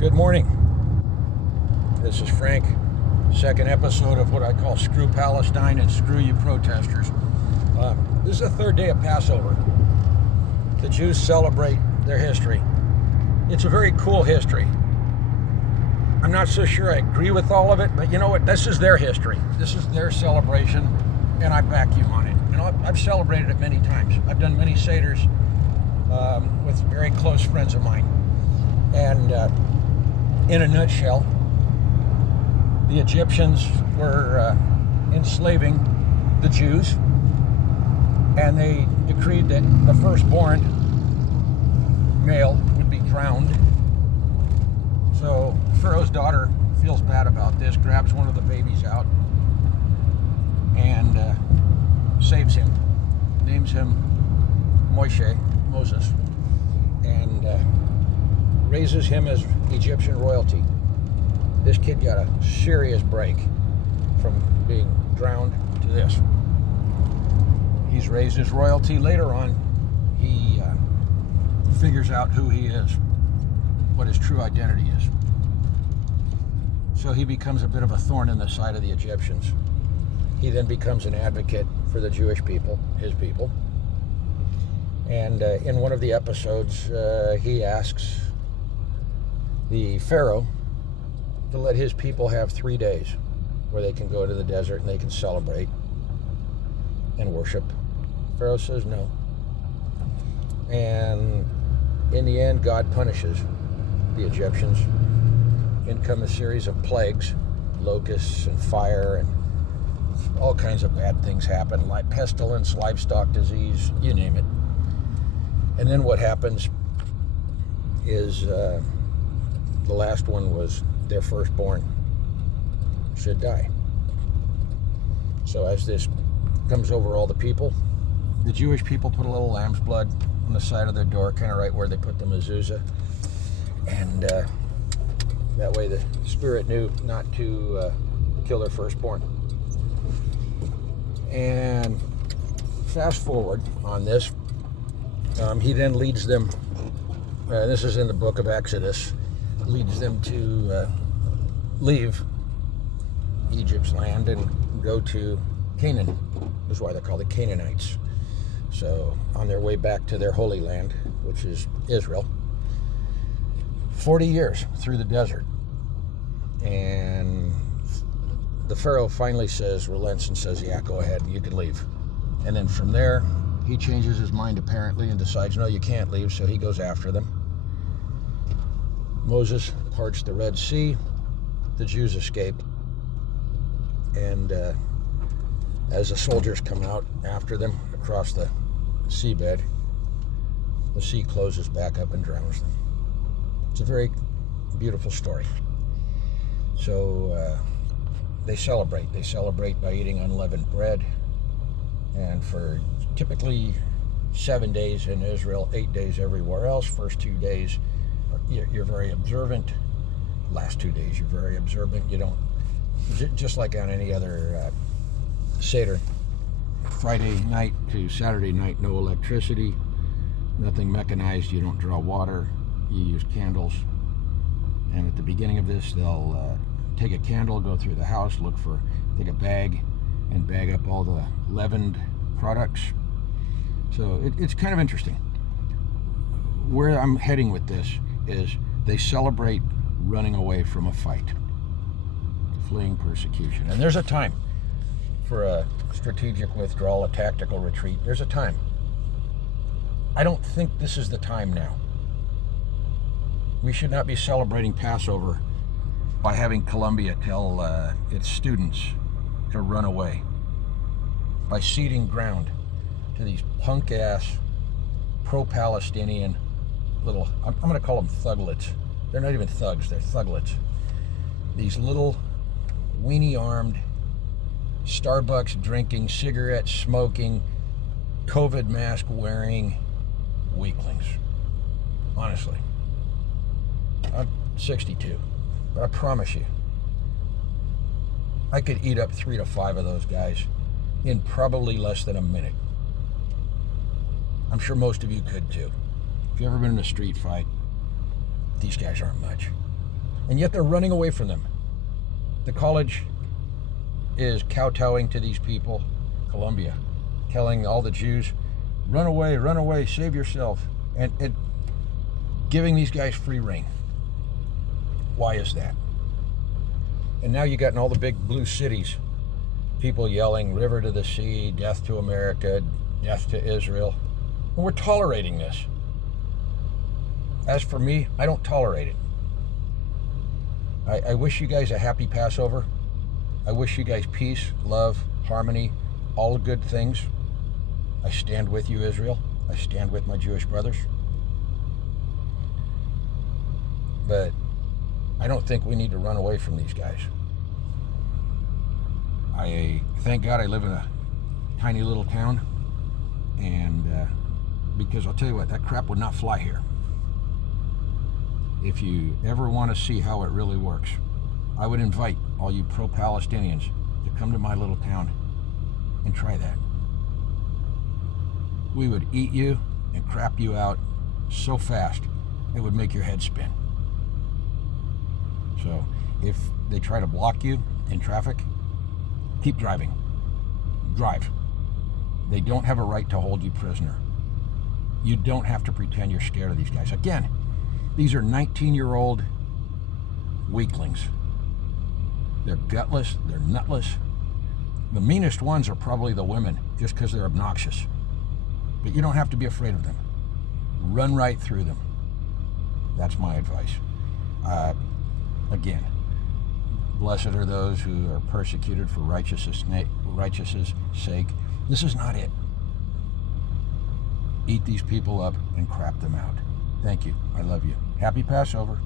Good morning. This is Frank. Second episode of what I call Screw Palestine and Screw You Protesters. This is the third day of Passover. The Jews celebrate their history. It's a very cool history. I'm not so sure I agree with all of it, but you know what? This is their history. This is their celebration, and I back you on it. You know, I've celebrated it many times. I've done many Seders with very close friends of mine. And in a nutshell, the Egyptians were enslaving the Jews, and they decreed that the firstborn male would be drowned. So Pharaoh's daughter feels bad about this, grabs one of the babies out, and saves him, names him Moses, and raises him as Egyptian royalty. This kid got a serious break from being drowned to this. He's raised as royalty. Later on, he figures out who he is, what his true identity is. So he becomes a bit of a thorn in the side of the Egyptians. He then becomes an advocate for the Jewish people, his people. And in one of the episodes, he asks the Pharaoh to let his people have 3 days where they can go to the desert and they can celebrate and worship. Pharaoh says no. And in the end, God punishes the Egyptians. In come a series of plagues, locusts and fire, and all kinds of bad things happen, like pestilence, livestock disease, you name it. And then what happens is the last one was their firstborn should die. So as this comes over all the people, the Jewish people put a little lamb's blood on the side of their door, kind of right where they put the mezuzah. And that way the spirit knew not to kill their firstborn. And fast forward on this, he then leads them, this is in the book of Exodus, leads them to leave Egypt's land and go to Canaan. That's why they're called the Canaanites. So on their way back to their holy land, which is Israel, 40 years through the desert. And the Pharaoh finally relents and says, yeah, go ahead, you can leave. And then from there, he changes his mind apparently and decides, no, you can't leave, so he goes after them. Moses parts the Red Sea, the Jews escape, and as the soldiers come out after them across the seabed, the sea closes back up and drowns them. It's a very beautiful story. So they celebrate. They celebrate by eating unleavened bread, and for typically 7 days in Israel, 8 days everywhere else. First 2 days, you're very observant. Last 2 days, you're very observant. You don't, just like on any other Seder, Friday night to Saturday night, no electricity, nothing mechanized. You don't draw water. You use candles. And at the beginning of this, they'll take a candle, go through the house, take a bag, and bag up all the leavened products. So it's kind of interesting. Where I'm heading with this is they celebrate running away from a fight, fleeing persecution. And there's a time for a strategic withdrawal, a tactical retreat. There's a time. I don't think this is the time now. We should not be celebrating Passover by having Columbia tell its students to run away, by ceding ground to these punk-ass, pro-Palestinian little, I'm going to call them thuglets. They're not even thugs, they're thuglets. These little weenie-armed, Starbucks drinking, cigarette smoking, COVID mask wearing weaklings. Honestly. I'm 62, but I promise you, I could eat up 3 to 5 of those guys in probably less than a minute. I'm sure most of you could too. If you've ever been in a street fight, these guys aren't much. And yet they're running away from them. The college is kowtowing to these people, Columbia, telling all the Jews, run away, save yourself, and giving these guys free rein. Why is that? And now you got in all the big blue cities, people yelling, river to the sea, death to America, death to Israel. And we're tolerating this. As for me, I don't tolerate it. I wish you guys a happy Passover. I wish you guys peace, love, harmony, all the good things. I stand with you, Israel. I stand with my Jewish brothers. But I don't think we need to run away from these guys. I thank God I live in a tiny little town, and because I'll tell you what, that crap would not fly here. If you ever want to see how it really works, I would invite all you pro-Palestinians to come to my little town and try that. We would eat you and crap you out so fast it would make your head spin. So if they try to block you in traffic, keep driving. Drive. They don't have a right to hold you prisoner. You don't have to pretend you're scared of these guys. Again, these are 19-year-old weaklings. They're gutless, they're nutless. The meanest ones are probably the women, just because they're obnoxious. But you don't have to be afraid of them. Run right through them. That's my advice. Again, blessed are those who are persecuted for righteousness' sake. This is not it. Eat these people up and crap them out. Thank you. I love you. Happy Passover.